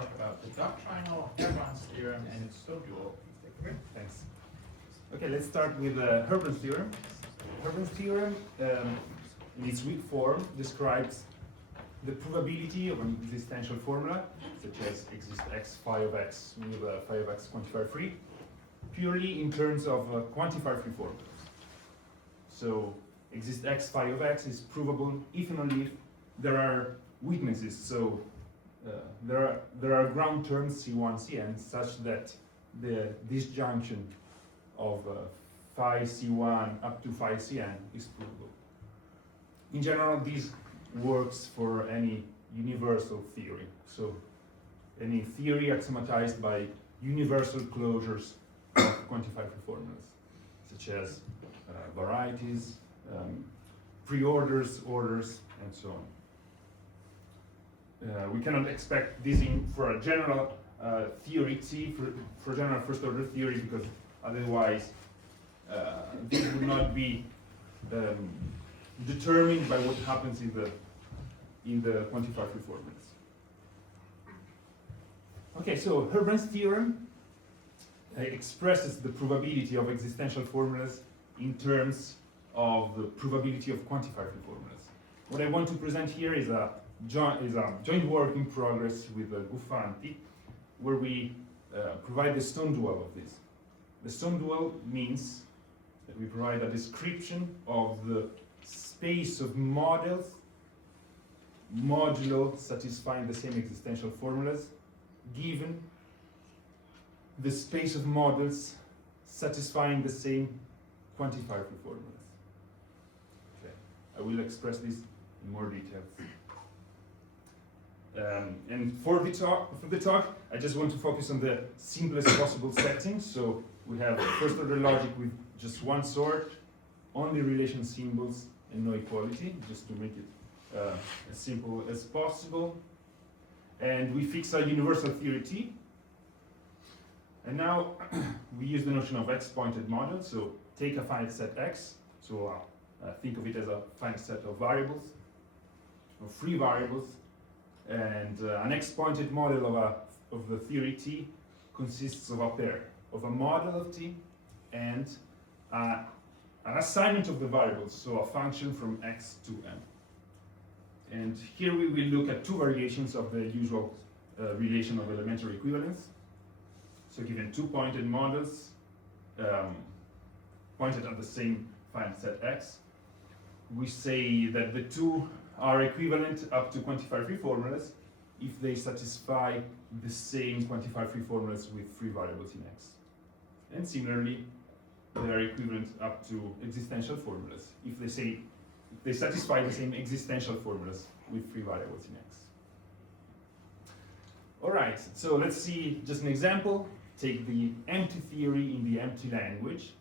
talk about the dot triangle, Herbrand's theorem, and its subdual. Okay, thanks. Okay, let's start with Herbrand's theorem. Herbrand's theorem, in its weak form, describes the probability of an existential formula, such as exist x phi of x with phi of x quantifier-free, purely in terms of quantifier-free formulas. So exist x phi of x is provable if and only if there are witnesses. So there are ground terms C1, Cn such that the disjunction of phi C1 up to phi Cn is provable. In general, this works for any universal theory. So any theory axiomatized by universal closures of quantifier-free formulas, such as varieties, preorders, orders, and so on. We cannot expect this for a general theory T, for general first order theory, because otherwise this would not be determined by what happens in the quantifier-free formulas. Okay, so Herbrand's theorem expresses the probability of existential formulas in terms of the probability of quantifier-free formulas. What I want to present here is a joint work in progress with Guffanti, where we provide the stone dual of this. The stone dual means that we provide a description of the space of models modulo satisfying the same existential formulas given the space of models satisfying the same quantifier-free formulas. Okay, I will express this in more detail. And for the talk, I just want to focus on the simplest possible setting. So we have first order logic with just one sort, only relation symbols, and no equality, just to make it as simple as possible. And we fix a universal theory T. And now we use the notion of x-pointed model. So take a finite set X. So think of it as a finite set of variables, of free variables. And an x-pointed model of the theory T consists of a pair of a model of T and an assignment of the variables, so a function from x to m. And here we will look at two variations of the usual relation of elementary equivalence. So given two pointed models pointed at the same finite set X, we say that the two are equivalent up to quantifier-free formulas if they satisfy the same quantifier-free formulas with free variables in X. And similarly, they are equivalent up to existential formulas if they satisfy the same existential formulas with free variables in X. All right, so let's see just an example. Take the empty theory in the empty language.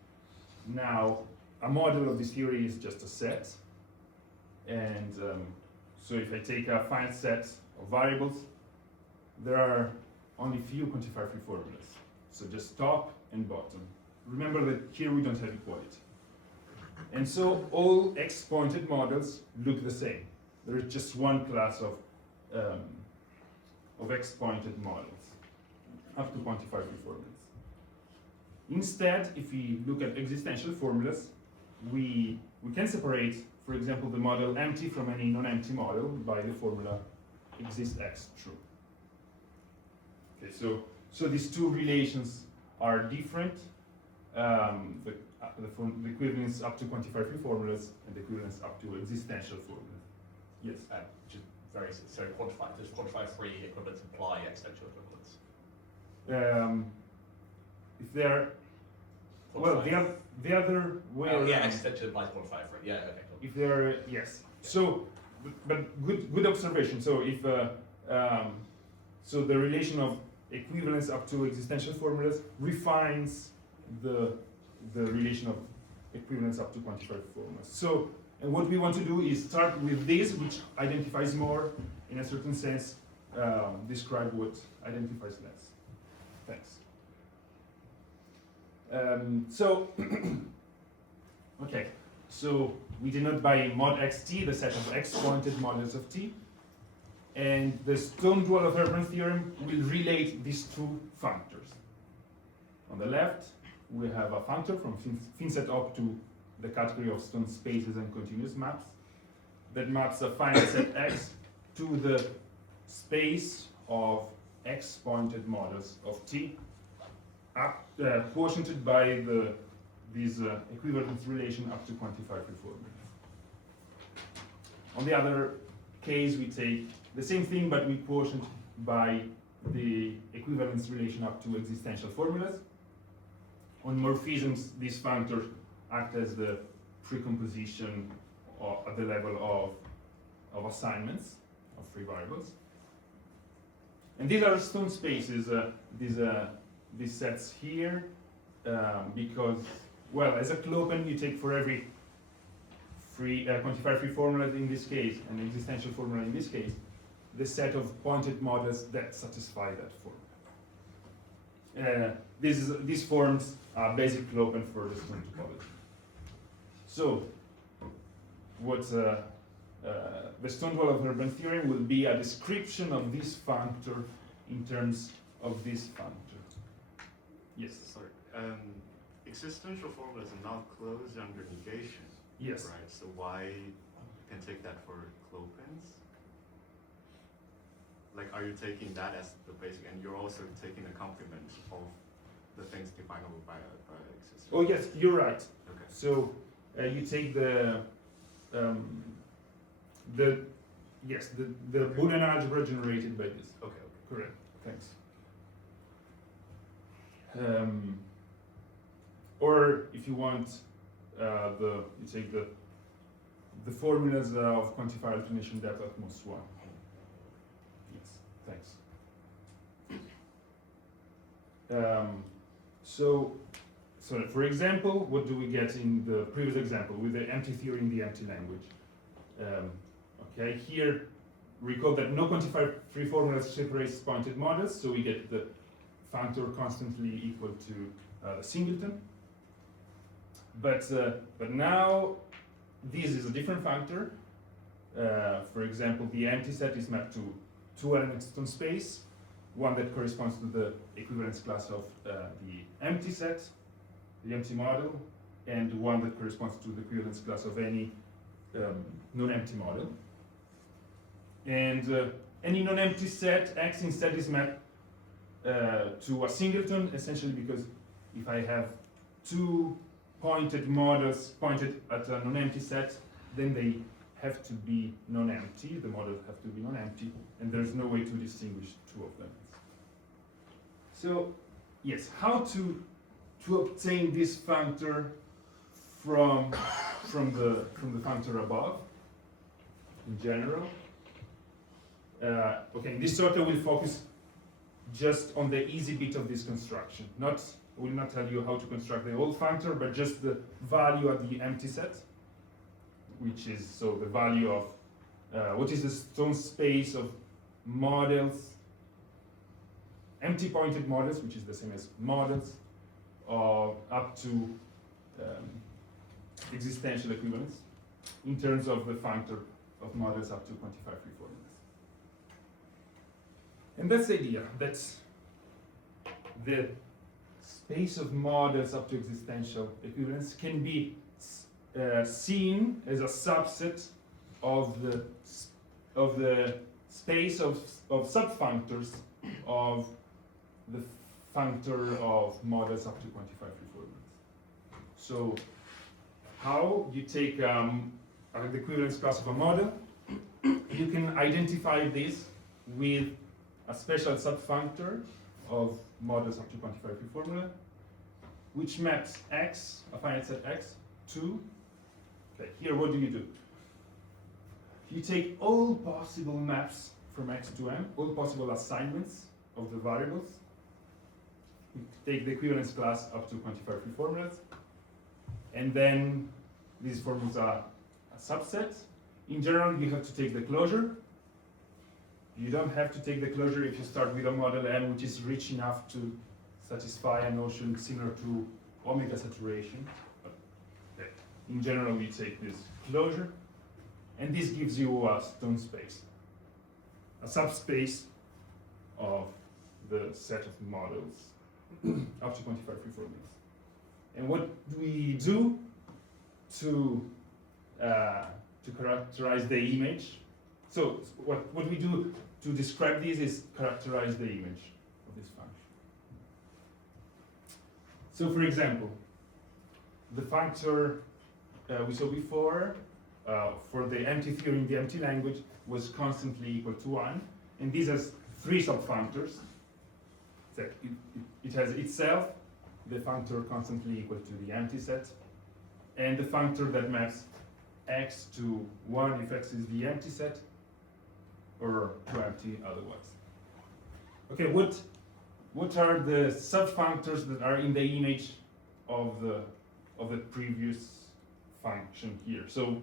Now, a model of this theory is just a set. And so if I take a finite set of variables, there are only few quantifier-free formulas. So just top and bottom. Remember that here we don't have equality. And so all x-pointed models look the same. There is just one class of x-pointed models, up to quantifier-free formulas. Instead, if we look at existential formulas, we can separate, for example, the model empty from any non-empty model by the formula exist x true. Okay, so these two relations are different. The equivalence up to quantifier-free formulas and the equivalence up to existential formulas. Yes. Which is very so does quantifier-free equivalence imply existential equivalence? If they're well, the other way. Oh, yeah, existential implies quantifier-free. Yeah, okay, cool. If they're yes. So, but good observation. So if so the relation of equivalence up to existential formulas refines the relation of equivalence up to quantifier-free formulas. So, and what we want to do is start with this, which identifies more, in a certain sense, describe what identifies less. Thanks. Okay, so we denote by mod xt the set of x-pointed models of T, And the stone dual of Herbrand theorem will relate these two functors. On the left, we have a functor from fin set up to the category of stone spaces and continuous maps that maps a finite set X to the space of X pointed models of T, quotiented by this equivalence relation up to quantifier-free formula. On the other case, we take the same thing, but we quotient by the equivalence relation up to existential formulas. On morphisms, these functors act as the precomposition at the level of assignments of free variables. And these are stone spaces, these sets here, because, well, as a Klopen, you take for every free quantifier-free formula in this case, and existential formula in this case, the set of pointed models that satisfy that formula. These forms are basic Klopen for the stone topology. So, what the stone dual of Herbrand theorem will be a description of this functor in terms of this functor. Yes. Sorry. Existential formulas are not closed under negation. Yes. Right. So why you can take that for Klopens? Like, are you taking that as the basic, and you're also taking the complement of the things definable by existential? Oh yes, you're right. Okay. So you take the Boolean algebra generated by this. Okay. Correct. Thanks. Or if you want, you take the formulas of quantifier alternation depth at most one. Yes. Thanks. So for example, what do we get in the previous example with the empty theory in the empty language? Okay, here recall that no quantifier-free formula separates pointed models, so we get the functor constantly equal to the singleton. But now this is a different functor. For example, the empty set is mapped to two element stone space, one that corresponds to the equivalence class of the empty set, the empty model, and one that corresponds to the equivalence class of any non-empty model. And any non-empty set X instead is mapped to a singleton, essentially because if I have two pointed models pointed at a non-empty set, then they have to be non-empty, the models have to be non-empty, and there's no way to distinguish two of them. So, yes, how to obtain this functor from the functor above, in general. Okay, in this talk I will focus just on the easy bit of this construction. I will not tell you how to construct the whole functor, but just the value at the empty set, which is so the value of what is the stone space of models, empty pointed models, which is the same as models, up to existential equivalence in terms of the functor of models up to quantifier-free formulas. And that's the idea. That's the space of models up to existential equivalence can be seen as a subset of the space of subfunctors of the functor of models up to quantifier-free formulas. So, how you take the equivalence class of a model, you can identify this with a special subfunctor of models up to quantifier-free formula, which maps X, a finite set X, to, okay, here what do? You take all possible maps from X to M, all possible assignments of the variables, you take the equivalence class up to quantifier-free formulas, and then these formulas are a subset. In general, you have to take the closure. You don't have to take the closure if you start with a model M which is rich enough to satisfy a notion similar to omega saturation. Okay. In general, you take this closure, and this gives you a stone space. a subspace of the set of models up to quantifier-free formulas. And what do we do to characterize the image? So what we do to describe this is characterize the image of this function. So for example, the functor we saw before for the empty theory in the empty language was constantly equal to 1, and this has 3 subfunctors. So it has itself, the functor constantly equal to the empty set, and the functor that maps x to 1 if x is the empty set, or to empty otherwise. Okay, what are the subfunctors that are in the image of the previous function here? So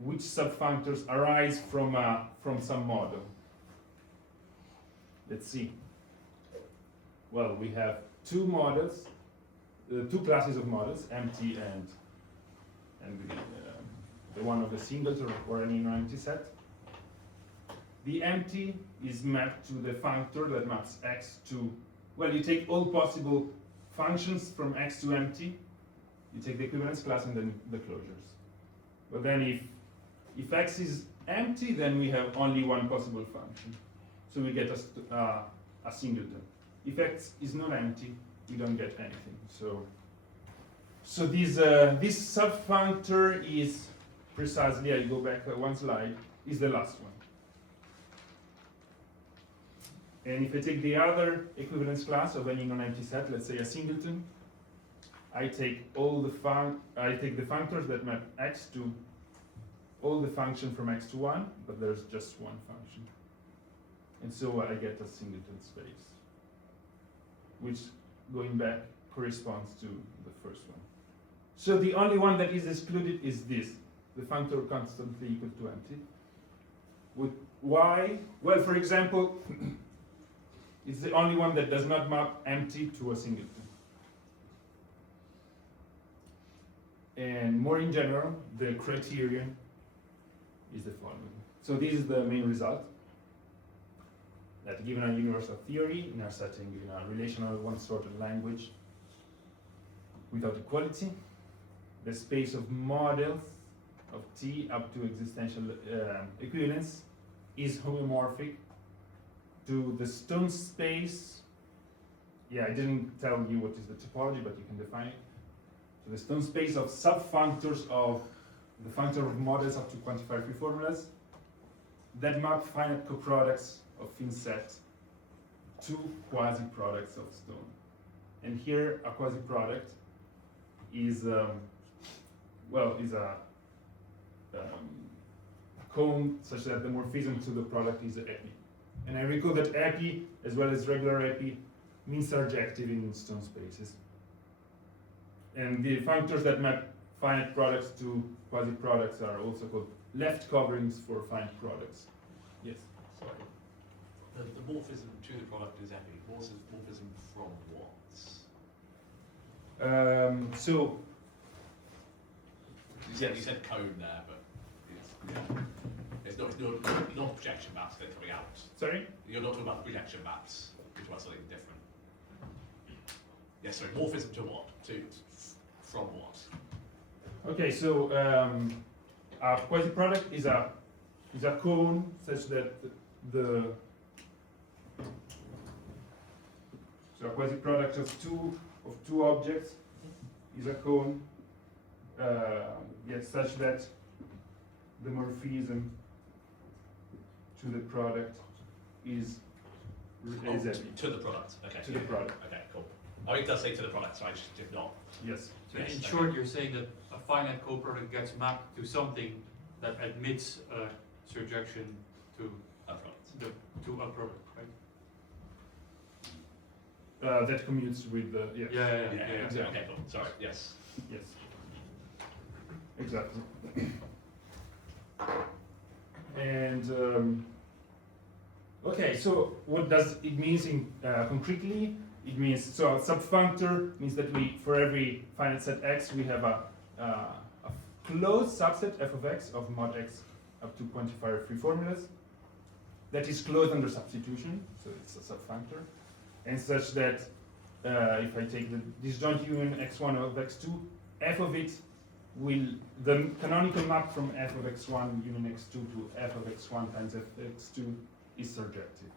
which subfunctors arise from some model? Let's see. Well, we have 2 models, 2 classes of models, empty and the one of the singleton or any non-empty set. The empty is mapped to the functor that maps x to, well, you take all possible functions from x to empty, you take the equivalence class and then the closures. But then if x is empty, then we have only one possible function. So we get a singleton. If x is not empty, we don't get anything. So this subfunctor is precisely, I go back one slide, is the last one. And if I take the other equivalence class of any non-empty set, let's say a singleton, I take the functors that map x to all the function from x to 1, but there's just one function. And so I get a singleton space, which, going back, corresponds to the first one. So the only one that is excluded is this, the functor constantly equal to empty. Why? Well, for example, it's the only one that does not map empty to a singleton. And more in general, the criterion is the following. So this is the main result. That given a universal theory, in our setting, given a relational one-sorted language, without equality, the space of models of T up to existential equivalence is homomorphic to the Stone space. Yeah, I didn't tell you what is the topology, but you can define it. So the Stone space of subfunctors of the functor of models up to quantifier-free formulas that map finite coproducts of thin set to quasi-products of Stone. And here a quasi-product is a cone such that the morphism to the product is epi. And I recall that epi, as well as regular epi, means surjective in Stone spaces. And the functors that map finite products to quasi-products are also called left coverings for finite products. Yes? Sorry. The morphism to the product is epi. Morphism from what? So you said cone there, but it's not projection maps that are coming out. sorry? You're not talking about projection maps, which was something different. Yes, sorry, morphism to what? From what? Okay, so a quasi-product is a cone such that so a quasi-product of two objects is a cone, yes, such that the morphism to the product is epi. To the product. Okay. To the product. Okay, cool. I mean, it does say to the product, so I just did not. Yes. So Yes, in okay. short, you're saying that a finite coproduct gets mapped to something that admits a surjection to A product. to a product, right? That commutes with the Yeah, exactly. okay, cool. Sorry, yes. Yes. Exactly. And okay, so what does it mean concretely? It means, so a subfunctor means that for every finite set x, we have a closed subset f of x of mod x up to quantifier-free formulas that is closed under substitution, so it's a subfunctor, and such that if I take the disjoint union x1 of x2, f of it will, the canonical map from f of x1 union x2 to f of x1 times f of x2 is surjective.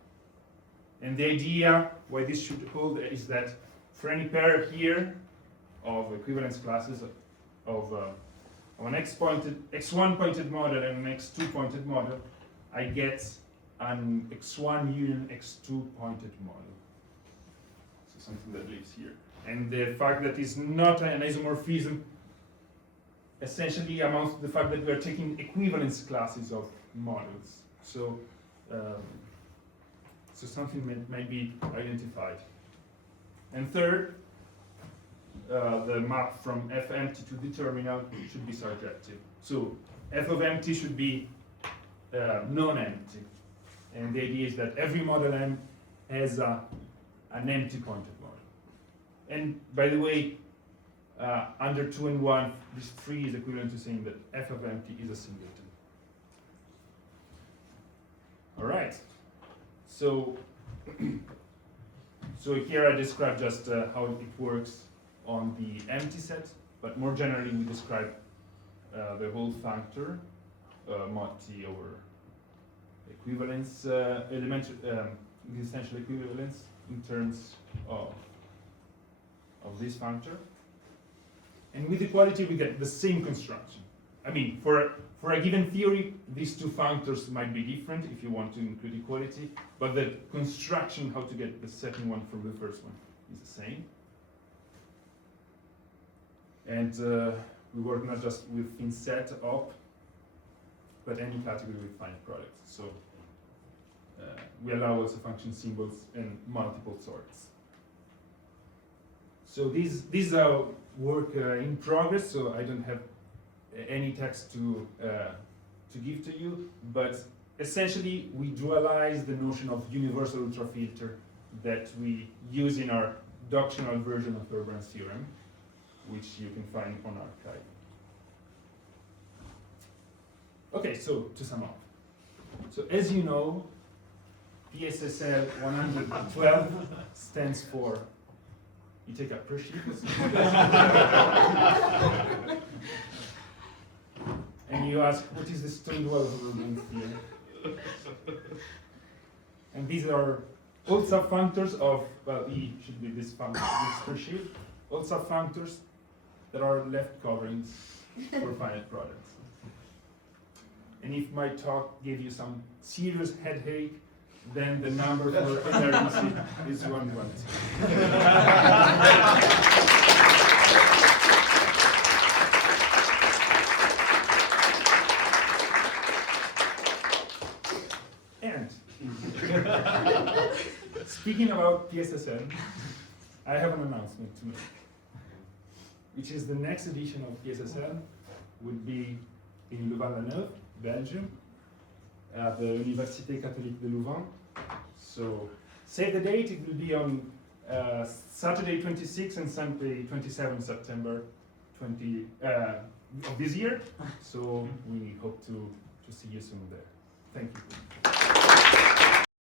And the idea why this should hold is that for any pair here of equivalence classes of an x1 pointed model and an x2 pointed model, I get an x1 union x2 pointed model. So something that lives here. And the fact that it's not an isomorphism essentially amounts to the fact that we are taking equivalence classes of models. So, so something might be identified. And third, the map from f empty to the terminal should be surjective. So f of empty should be non-empty. And the idea is that every model M has an empty pointed model. And by the way, under 2 and 1, this 3 is equivalent to saying that f of empty is a singleton. All right. So, so here I describe just how it works on the empty set, but more generally we describe the whole functor, mod T over equivalence, existential equivalence in terms of this functor. And with equality we get the same construction. I mean, for a given theory, these two functors might be different if you want to include equality, but the construction, how to get the second one from the first one, is the same. And we work not just with thin set op, but any category with finite products. So we allow also function symbols and multiple sorts. So these are work in progress, so I don't have any text to give to you, but essentially we dualize the notion of universal ultrafilter that we use in our doctrinal version of Herbrand's theorem, which you can find on archive. Okay, so to sum up. So as you know, PSSL 112 stands for, you take a per sheet, and you ask, what is the Stonewall Herbrand theorem? And these are all subfunctors of, well, E should be this function, this per sheet, all subfunctors that are left coverings for finite products. And if my talk gave you some serious headache, then the number for emergency is 112. And speaking about PSSL, I have an announcement to make, which is the next edition of PSSL would be in Louvain-la-Neuve, Belgium, at the Université Catholique de Louvain. So save the date, it will be on Saturday 26 and Sunday 27 September of this year. So we hope to see you soon there. Thank you.